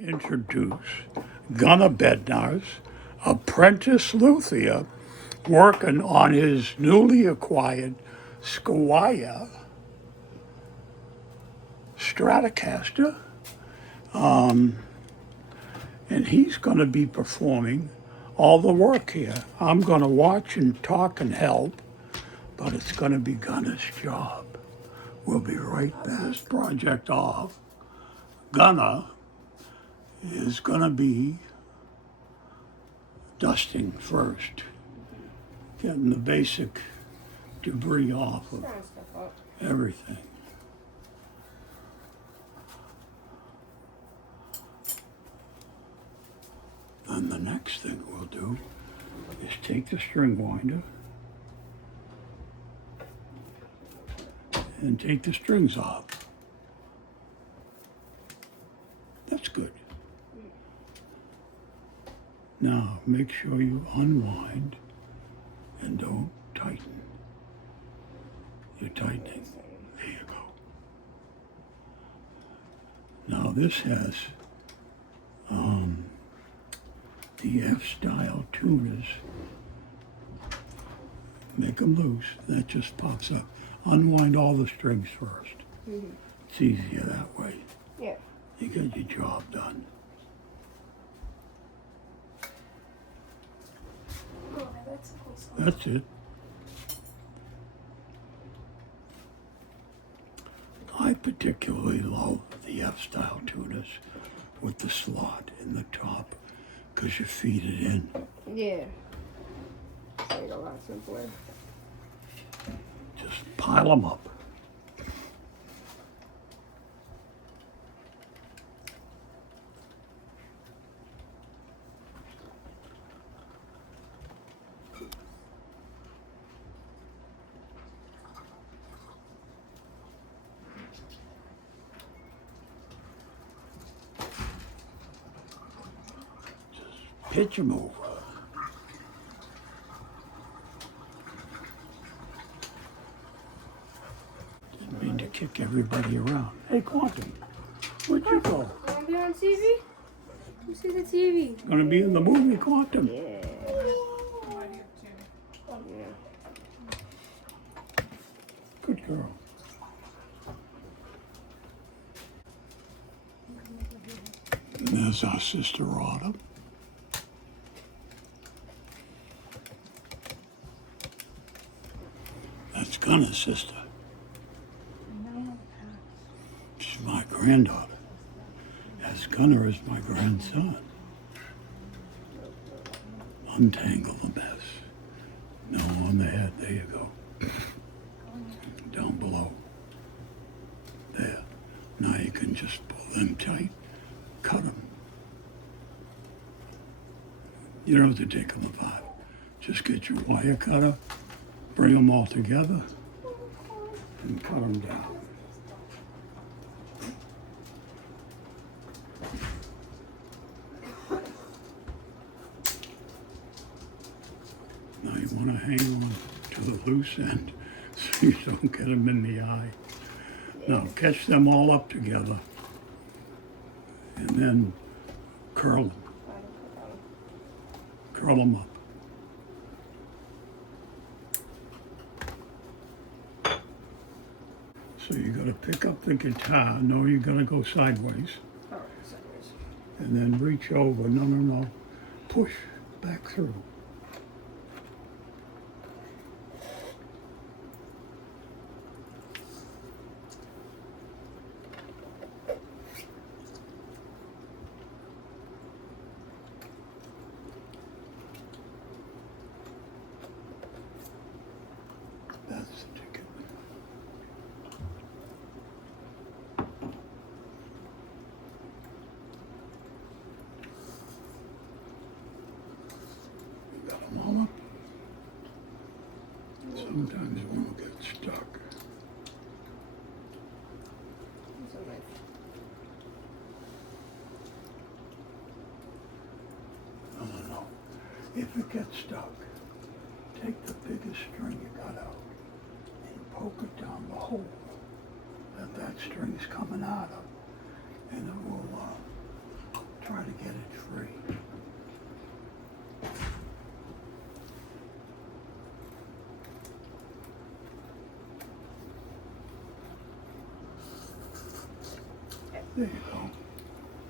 introduce Gunnar Bednar's apprentice Luthier working on his newly acquired Squire Stratocaster. And he's going to be performing all the work here. I'm going to watch and talk and help, but it's going to be Gunnar's job. We'll be right back. This project off. Gunnar is going to be dusting first, getting the basic debris off of everything. Then the next thing we'll do is take the string winder and take the strings off. That's good. Now make sure you unwind and don't tighten. You're tightening. There you go. Now this has the F-style tuners. Make them loose. That just pops up. Unwind all the strings first. Mm-hmm. It's easier that way. Yeah. You get your job done. Oh, that's cool. That's it. I particularly love the F-style tuners with the slot in the top because you feed it in. Yeah. Make it a lot simpler. Just pile them up. Pitch them over. Didn't mean to kick everybody around. Hey, Quantum, where'd you go? You want to be on TV? Who sees the TV? Gonna be in the movie, Quantum. Yeah. Good girl. And there's our sister Autumn. That's Gunnar's sister. She's my granddaughter. As Gunnar is my grandson. Untangle the mess. No, on the head. There you go. Down below. There. Now you can just pull them tight. Cut them. You don't have to take them apart. Just get your wire cutter, bring them all together, and cut them down. Now you want to hang on to the loose end so you don't get them in the eye. Now catch them all up together and then curl them. Curl them up. So you got to pick up the guitar. No, you got to go sideways. All right, sideways. And then reach over. No, no, no. Push back through. That's the ticket. You got them all up. Sometimes one will get stuck. No, no, no. If it gets stuck, take the biggest string you got out and poke it down the hole that string's coming out of, and it will try to get it free. There you go.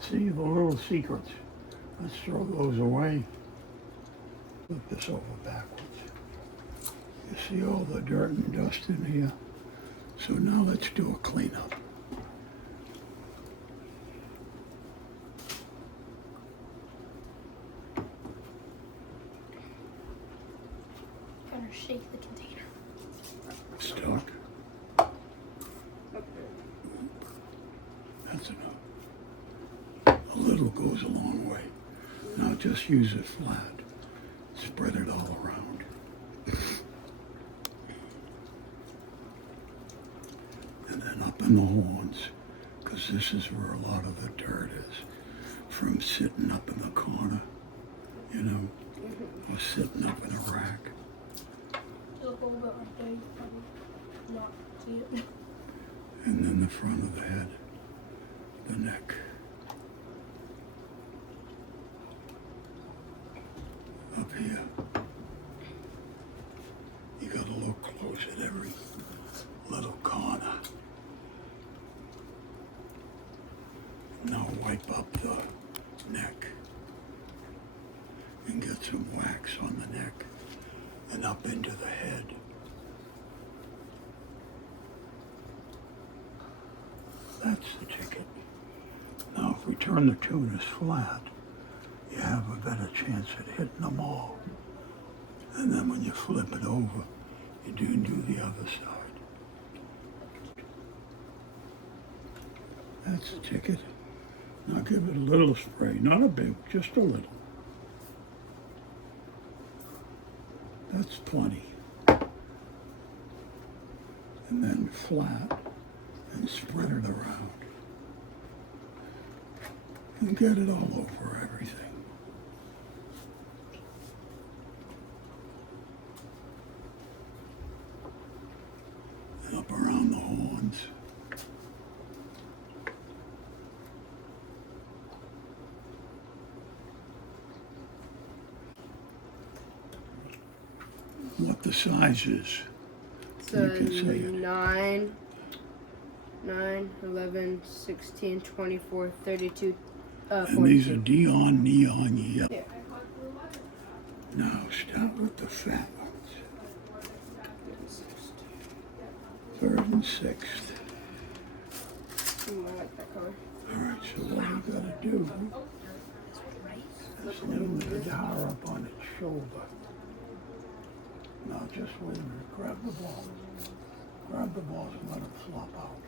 See the little secrets. Let's throw those away. Flip this over backwards. You see all the dirt and dust in here? So now let's do a cleanup. Gunnar, shake the container. Stuck. That's enough. A little goes a long way. Now just use it flat. Spread it all around. And then up in the horns, because this is where a lot of the dirt is, from sitting up in the corner, you know, or sitting up in a rack. There's a little bit right there. You can probably not see it. And then the front of the head, the neck. Up here. You gotta look close at every little corner. Now wipe up the neck and get some wax on the neck and up into the head. That's the ticket. Now if we turn the tuners flat, you have a better chance at hitting them all. And then when you flip it over, you do the other side. That's the ticket. Now give it a little spray, not a big, just a little. That's plenty. And then flat and spread it around. And get it all over everything. And up around the horns. What the size is. So You can say it. 9, 11, 16, 24, 32, And these are 42. Dion Neon Yellow. Yeah. Now start with the fat ones. Third and sixth. I like that color. All right, so what you gotta do is lean the guitar up on its shoulder. Now just wait a minute, grab the ball. Grab the balls and let them flop out.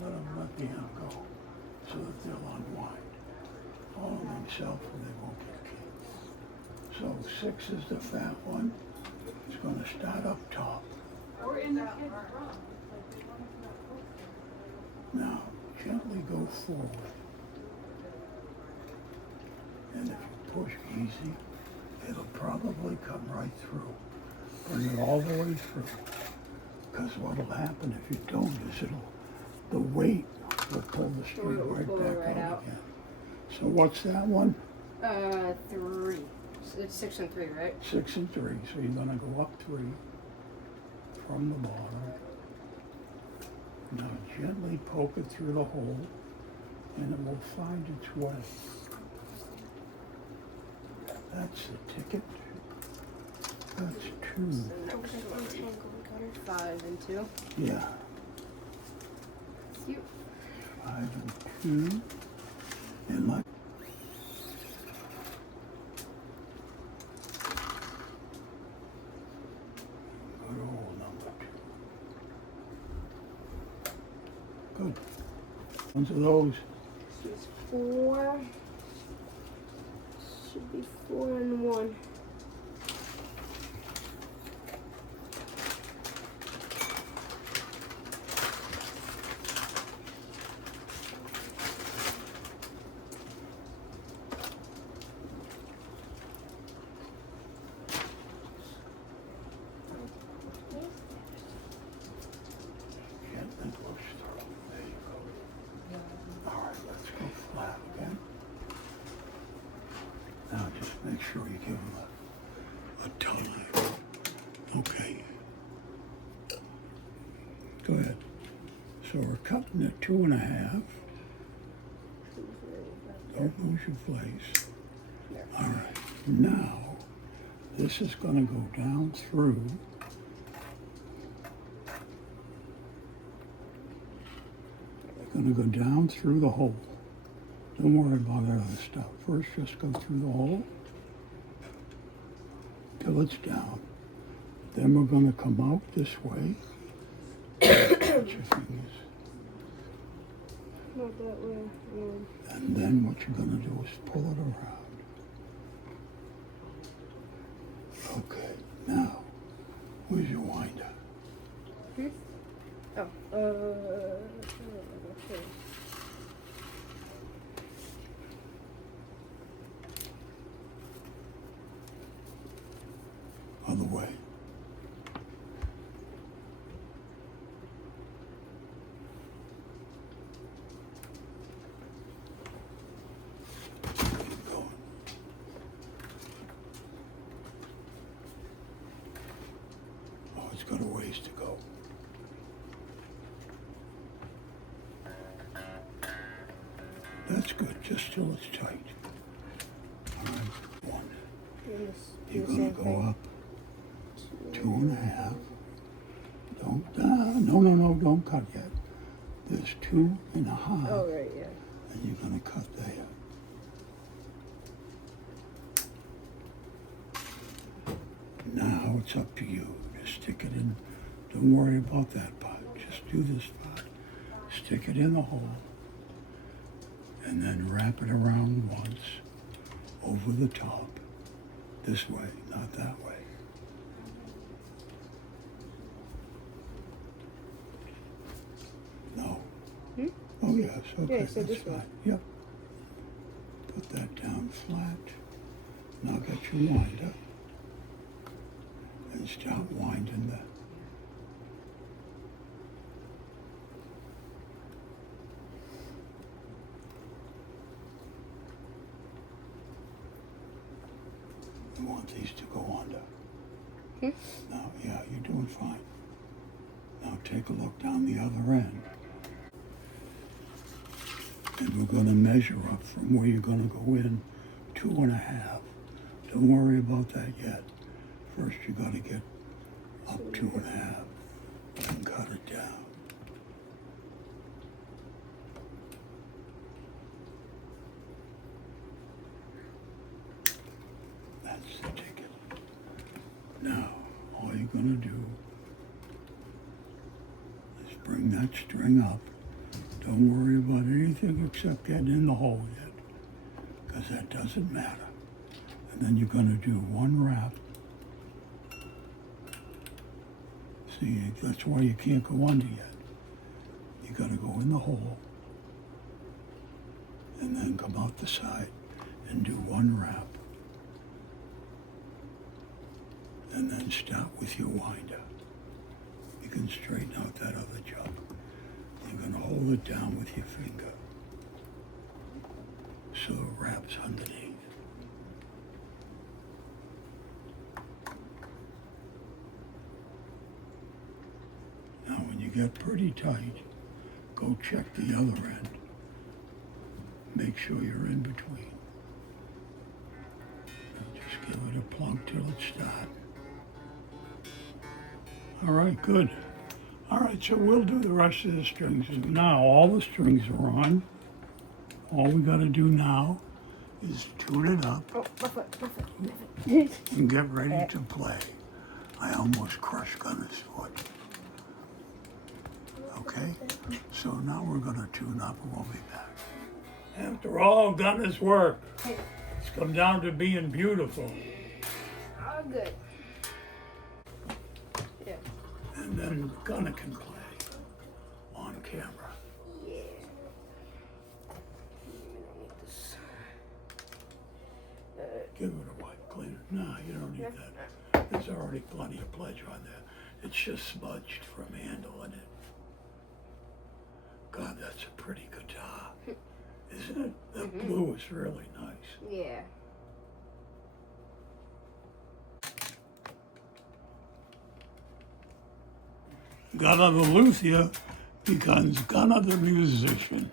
Let the hand go so that they'll unwind. All of themselves or they won't get kicked. So 6 is the fat one. It's gonna start up top. Now, gently go forward. And if you push easy, it'll probably come right through. Bring it all the way through. Because what'll happen if you don't is the weight will pull the string It'll right pull it back right out out. again. So what's that one? 3. It's 6 and 3, right? 6 and 3. So you're gonna go up 3 from the bottom. Now gently poke it through the hole and it will find its way. That's the ticket. That's 2. Next one. 5 and 2. Yeah, Cute. 5 and 2. And like good old number 2. Good. Ones of those. This is 4. Should be 4 and 1. Gently push through. There you go. All right, let's go flat. Go ahead. So we're cutting at 2.5. Don't lose your place. All right. Now, this is going to go down through. Going to go down through the hole. Don't worry about that other stuff. First, just go through the hole till it's down. Then we're going to come out this way. Put your fingers. Not that way. Yeah. And then what you're going to do is pull it around. Okay, now, where's your winder? Oh, okay. Other way. Keep going. Oh, it's got a ways to go. That's good, just till it's tight. All right, 1. You're gonna go up 2.5. No, don't cut yet. There's 2.5. Oh, right, yeah. And you're gonna cut there. Now it's up to you. Just stick it in. Don't worry about that part. Just do this part. Stick it in the hole. And then wrap it around once over the top. This way, not that way. No. Oh, yes, okay, Yeah, so that's this way. fine. Yep. Put that down flat. Now get your winder and start winding the. You want these to go under. Now, yeah, you're doing fine. Now take a look down the other end. And we're going to measure up from where you're going to go in 2.5. Don't worry about that yet. First, you got to get up 2.5 and cut it down. That's the ticket. Now, all you're going to do is bring that string up. Don't worry about anything except getting in the hole yet, because that doesn't matter. And then you're going to do one wrap. See, that's why you can't go under yet. You got to go in the hole and then come out the side and do one wrap. And then start with your winder. You can straighten out that other job. You're going to hold it down with your finger so it wraps underneath. Now when you get pretty tight, go check the other end. Make sure you're in between. Now just give it a plunk till it starts. All right, good. All right, so we'll do the rest of the strings. Now all the strings are on. All we got to do now is tune it up Oh, my foot. and get ready to play. I almost crushed Gunnar's foot. Okay, so now we're going to tune up and we'll be back. After all Gunnar's work, it's come down to being beautiful. Oh, good. Yeah. And then Gunnar can play on camera. Yeah. Give it a wipe cleaner. No, you don't need that. There's already plenty of pleasure on there. It's just smudged from handling it. God, that's a pretty guitar, isn't it? That blue is really nice. Yeah. Gunnar the luthier becomes Gunnar the musician.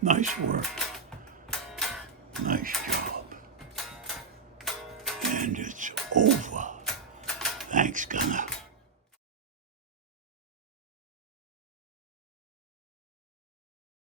Nice work. Nice job. And it's over. Thanks, Gunnar.